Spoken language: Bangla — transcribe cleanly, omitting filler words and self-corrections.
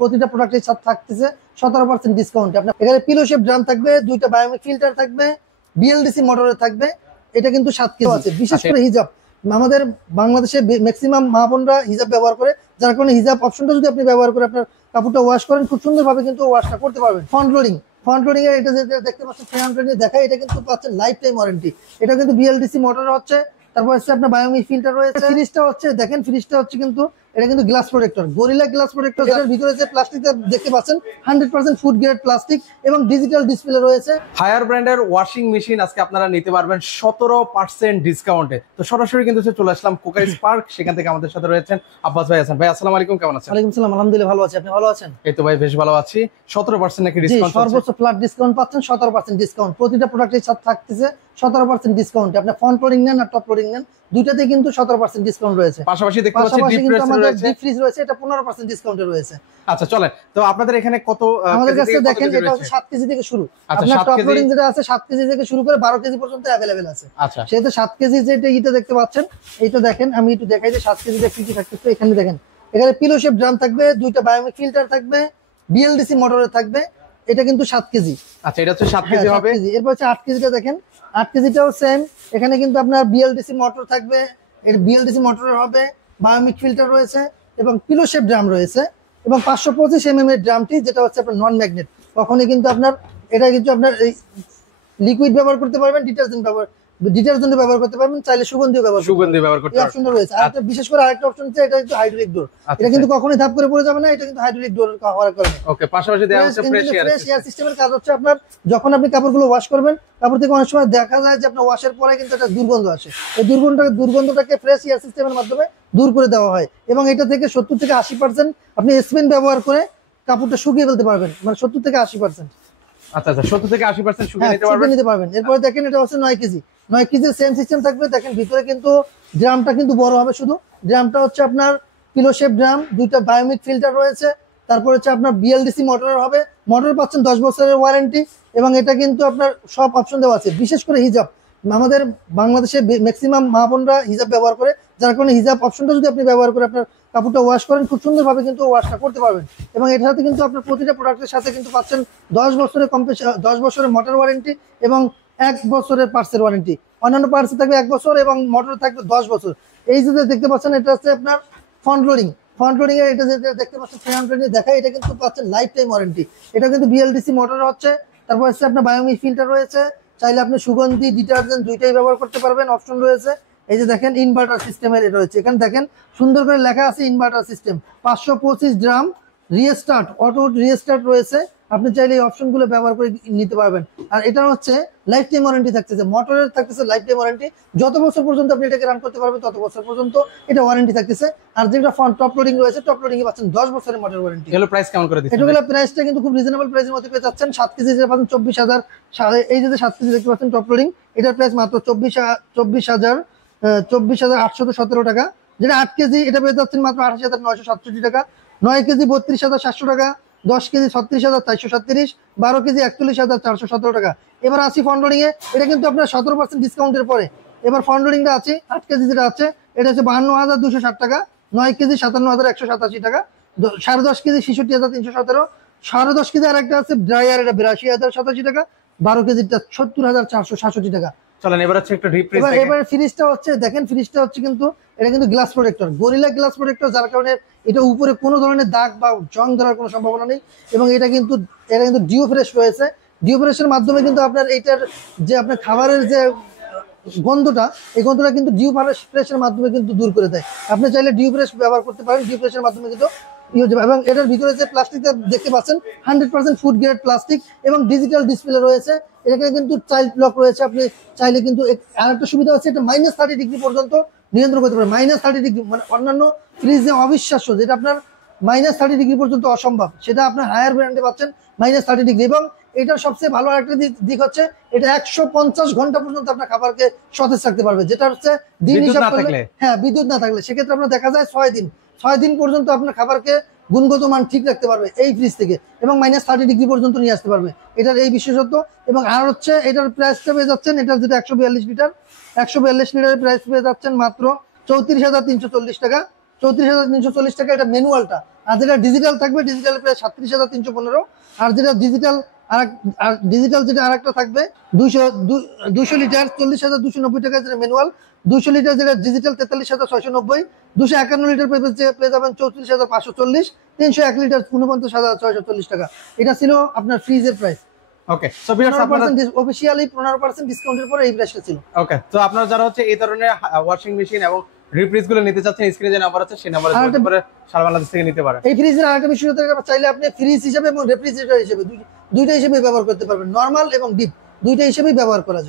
প্রতিটা প্রোডাক্টের সাথে থাকতেছে 17% ডিসকাউন্ট। আপনার এখানে পিলো শেপ ড্রাম থাকবে, দুইটা বায়োমিক ফিল্টার থাকবে, বিএলডিসি মোটরের থাকবে। এটা কিন্তু 7 কেজি আছে। বিশেষ করে হিজাব, আমাদের বাংলাদেশে ম্যাক্সিমাম মা বোনরা হিজাব ব্যবহার করে, যার কারণে হিজাব অপশনটা যদি আপনি ব্যবহার করে আপনার কাপড়টা ওয়াশ করেন, খুব সুন্দরভাবে কিন্তু ওয়াশটা করতে পারবেন। ফ্রন্ট লোডিং এর এটা যেটা দেখতে পাচ্ছেন ফ্রন্ট লোডিং দেখায়, এটা কিন্তু পাচ্ছেন লাইফ টাইম ওয়ারেন্টি। এটা কিন্তু বিএলডিসি মোটর হচ্ছে, তারপর হচ্ছে আপনার বায়োমিক ফিল্টার রয়েছে। ফ্রিজটা হচ্ছে দেখেন, ফ্রিজটা হচ্ছে কিন্তু এটা কিন্তু glass protector, gorilla glass protector. এটার ভিতরে যে প্লাস্টিকটা দেখতে পাচ্ছেন 100% ফুড গ্রেড প্লাস্টিক এবং ডিজিটাল ডিসপ্লে রয়েছে। হায়ার ব্র্যান্ডের ওয়াশিং মেশিন আজকে আপনারা নিতে পারবেন 17% ডিসকাউন্টে। তো সরাসরি কিন্তু চলে আসলাম কোকাইস পার্ক, সেখান থেকে আমাদের সাথে রয়েছেন আব্বাস ভাই আছেন। ভাই আসসালামু আলাইকুম, কেমন আছেন? ওয়ালাইকুম আসসালাম, আলহামদুলিল্লাহ ভালো আছি। আপনি ভালো আছেন? এই তো ভাই বেশ ভালো আছি। 17% নাকি ডিসকাউন্ট? সর্বোচ্চ ফ্ল্যাট ডিসকাউন্ট পাচ্ছেন, 17% ডিসকাউন্ট। প্রতিটা প্রোডাক্টের সাথে থাকতেছে 17% ডিসকাউন্ট। আপনি ফ্রন্ট লোডিং নেন আর টপ লোডিং নেন, দুইটাতে কিন্তু 17% ডিসকাউন্ট রয়েছে। পাশাপাশি দেখতে পাচ্ছি ডিপ ফ্রিজ রয়েছে, এটা 15% ডিসকাউন্টে রয়েছে। আচ্ছা চলেন, তো আপনাদের এখানে কত? আমাদের কাছে দেখেন এটা হচ্ছে 7 কেজি থেকে শুরু। আপনার টপ লোডিং যেটা আছে 7 কেজি থেকে শুরু করে 12 কেজি পর্যন্ত अवेलेबल আছে। আচ্ছা, সেটা 7 কেজি যেটা এটা দেখতে পাচ্ছেন, এইটা দেখেন, আমি একটু দেখাই যে 7 কেজি কি কি থাকতেছে। এখানে দেখেন, এখানে পিলো শেপ ড্রাম থাকবে, দুইটা বায়োমিক ফিল্টার থাকবে, বিএলডিসি মোটরের থাকবে। এটা কিন্তু 7 কেজি। আচ্ছা, এটা হচ্ছে 7 কেজি হবে। এরপর হচ্ছে 8 কেজিটা দেখেন, 8 কেজিটাও সেম। এখানে কিন্তু আপনার বিএলডিসি মোটর থাকবে, এর বিএলডিসি মোটরের হবে, বায়োমিক ফিল্টার রয়েছে এবং পিলো শেপ ড্রাম রয়েছে এবং 525 mm এর ড্রামটি, যেটা হচ্ছে আপনার নন ম্যাগনেট। কখনই কিন্তু আপনার এটা কিন্তু আপনার লিকুইড ব্যবহার করতে পারবেন, ডিটারজেন্ট ব্যবহার করতে পারবেন, চাইলে সুগন্ধি ব্যবহার করতে পারবেন। অপশনটা রয়েছে। আর বিশেষ করে আরেকটা অপশন আছে, এটা কিন্তু হাইড্রোলিক ডোর। এটা কিন্তু কখনোই ধাপ করে পড়ে যাবে না, এটা কিন্তু হাইড্রোলিক ডোর কভার করে। ওকে, পাশাপাশি দেওয়া হচ্ছে ফ্রেশ এয়ার সিস্টেমের কাজ হচ্ছে আপনার যখন আপনি কাপড়গুলো ওয়াশ করবেন, কাপড় থেকে অনেক সময় দেখা যায় যে আপনার ওয়াশের পরে কিন্তু একটা দুর্গন্ধ আসে। এই দুর্গন্ধটাকে ফ্রেশ এয়ার সিস্টেমের মাধ্যমে দূর করে দেওয়া হয় এবং এটা থেকে 70 থেকে 80% আপনি স্পিন ব্যবহার করে কাপড়টা শুকিয়ে ফেলতে পারবেন, মানে 70 থেকে 80%। আচ্ছা, 70 থেকে 80% শুকিয়ে নিতে পারবেন। এরপরে দেখেন এটা হচ্ছে 9 কেজি। 9 কেজির সেম সিস্টেম থাকবে। দেখেন ভিতরে কিন্তু ড্রামটা কিন্তু বড় হবে, শুধু ড্রামটা হচ্ছে আপনার পিলো শেপ ড্রাম, দুইটা বায়োমিক ফিল্টার রয়েছে, তারপর হচ্ছে আপনার বিএলডিসি মোটরের হবে। মোটর পাচ্ছেন 10 বছরের ওয়ারেন্টি এবং এটা কিন্তু আপনার সব অপশন দেওয়া আছে। বিশেষ করে হিজাব, আমাদের বাংলাদেশে ম্যাক্সিমাম মা বোনরা হিজাব ব্যবহার করে, যার কারণে হিজাব অপশনটা যদি আপনি ব্যবহার করে আপনার কাপড়টা ওয়াশ করেন, খুব সুন্দরভাবে কিন্তু ওয়াশটা করতে পারবেন। এবং এটার সাথে কিন্তু আপনার প্রতিটা প্রোডাক্টের সাথে কিন্তু পাচ্ছেন 10 বছরের মোটর ওয়ারেন্টি এবং 1 বছরের পার্টসের ওয়ারেন্টি। অন্যান্য পার্টসে থাকবে 1 বছর এবং মোটর থাকবে 10 বছর। এই যে দেখতে পাচ্ছেন, এটা হচ্ছে আপনার ফ্রন্ট লোডিং এর এটা যেটা দেখতে পাচ্ছেন ফ্রন্ট লোডিং দেখায়, এটা কিন্তু পাচ্ছেন লাইফ টাইম ওয়ারেন্টি। এটা কিন্তু বিএলডিসি মোটর হচ্ছে, তারপর হচ্ছে আপনার বায়োমিক ফিল্টার রয়েছে, চাইলে আপনি সুগন্ধি ডিটারজেন্ট দুইটাই ব্যবহার করতে পারবেন, অপশন রয়েছে। এই যে দেখেন ইনভার্টার সিস্টেমের এটা রয়েছে, এখানে দেখেন সুন্দর করে লেখা আছে inverter system. 525 drum restart, auto restart রয়েছে, আপনি চাইলে এই অপশনগুলো ব্যবহার করে নিতে পারবেন। আর এটা হচ্ছে লাইফ টাইম ওয়ারেন্টি থাকতেছে, মোটরের থাকতেছে লাইফ টাইম ওয়ারেন্টি। যত বছর পর্যন্ত আপনি এটাকে রান করতে পারবেন তত বছর পর্যন্ত এটা ওয়ারেন্টি থাকতেছে। আর যেটা ফ্রন্ট টপ লোডিং রয়েছে, টপ লোডিং এ পাচ্ছেন 10 বছরের মোটর ওয়ারেন্টি। এগুলো প্রাইস কেমন করে দিচ্ছেন? এগুলো প্রাইসটা কিন্তু খুব রিজনেবল প্রাইসের মধ্যে পেয়ে যাচ্ছেন। 7 কেজি যেটা পাচ্ছেন 24,000। এই যে 7 কেজি দেখতে পাচ্ছেন টপ লোডিং, এটার প্রাইস মাত্র 24,817 টাকা। যেটা 8 কেজি এটা পেয়ে যাচ্ছেন মাত্র 28,967 টাকা। 9 কেজি 32,700 টাকা, 10 কেজি 36,437, 12 কেজি 41,417 টাকা। এবার আসি ফ্রন্ট লোডিং এ, এটা কিন্তু আপনার 17% ডিসকাউন্টের পরে এবার ফ্রন্ট লোডিংটা আছে। 8 কেজি যেটা আছে এটা হচ্ছে 52,260 টাকা, 9 কেজি 57,187 টাকা, 10.5 কেজি 66,317, 10.5 কেজি আর একটা আছে ড্রায়ার, এটা 82,087 টাকা, 12 কেজিটা 70,467 টাকা। চলেন এবার হচ্ছে একটু ডিপ ফ্রিজ। এবার ফ্রিজটা হচ্ছে দেখেন, ফ্রিজটা হচ্ছে কিন্তু এটা কিন্তু glass protector, gorilla glass protector, যার কারণে এটা উপরে কোনো ধরনের দাগ বা জং ধরার কোনো সম্ভাবনা নেই। এবং এটা কিন্তু ডিও ফ্রেশ রয়েছে। ডিও ফ্রেশের মাধ্যমে কিন্তু আপনার এইটার যে আপনার খাবারের যে গন্ধটা, এই গন্ধটা কিন্তু ডিও ফ্রেশের মাধ্যমে কিন্তু দূর করে দেয়। আপনি চাইলে ডিও ফ্রেশ ব্যবহার করতে পারেন, ডিও ফ্রেশের মাধ্যমে কিন্তু এবং এটার ভিতরে যে প্লাস্টিকটা দেখতে পাচ্ছেন 100% ফুড গ্রেড প্লাস্টিক এবং ডিজিটাল ডিসপ্লে রয়েছে। এখানে কিন্তু চাইল্ড লক রয়েছে, আপনি চাইলে কিন্তু আরেকটা সুবিধা হচ্ছে এটা -30 ডিগ্রি পর্যন্ত নিয়ন্ত্রণ করতে পারেন। -30 ডিগ্রি মানে অন্যান্য ফ্রিজে অবিশ্বাস্য, যেটা আপনার -30 ডিগ্রি পর্যন্ত অসম্ভব, সেটা আপনার হায়ার ব্র্যান্ডে পাচ্ছেন -30 ডিগ্রি। এবং এটার সবচেয়ে ভালো আরেকটা দিক হচ্ছে এটা 150 ঘন্টা পর্যন্ত আপনার খাবারকে সতেজ রাখতে পারবে, যেটা হচ্ছে দিন হিসাব করলে, হ্যাঁ বিদ্যুৎ না থাকলে সেক্ষেত্রে আপনার দেখা যায় 6 দিন পর্যন্ত আপনার খাবারকে গুণগত মান ঠিক রাখতে পারবে এই ফ্রিজ থেকে এবং -30 ডিগ্রি পর্যন্ত নিয়ে আসতে পারবে, এটার এই বিশেষত্ব। এবং আর হচ্ছে এটার প্রাইসটা পেয়ে যাচ্ছেন, এটা যেটা 142 লিটার, 142 লিটারের প্রাইস পেয়ে যাচ্ছেন মাত্র 34,340 টাকা। 34,340 টাকা। এটা ম্যানুয়ালটা, আর যেটা ডিজিটাল থাকবে ডিজিটাল প্রায় 37,315। আর যেটা ডিজিটাল আর ডিজিটাল যেটা আরেকটা থাকবে 200 লিটার 40,290 টাকা, যেটা ম্যানুয়াল। 200 লিটার যেটা ডিজিটাল 43,690। 251 লিটার পেয়ে যাবেন 34,540। 301 লিটার 49,640 টাকা। এটা ছিল আপনার ফ্রিজের প্রাইস। ওকে, সো ভিউয়ার্স আপনারা অফিশিয়ালি 15% ডিসকাউন্টের পরে এই প্রাইসটা ছিল। ওকে, তো আপনারা যারা হচ্ছে এই ধরনের ওয়াশিং মেশিন এবং রিপ্রিস গুলো নিতে চাচ্ছেন, স্ক্রিনে যে নাম্বার আছে সেই নাম্বারে যোগাযোগ করে সারা বাংলাদেশ থেকে নিতে পারেন। এই ফ্রিজের আরেকটা বিষয় হতে চাইলে আপনি ফ্রিজ হিসেবে এবং রেফ্রিজারেটর হিসেবে দুইটা হিসেবে ব্যবহার করতে পারবেন। নরমাল এবং ডিপ দুইটা হিসেবেই ব্যবহার করা যায়।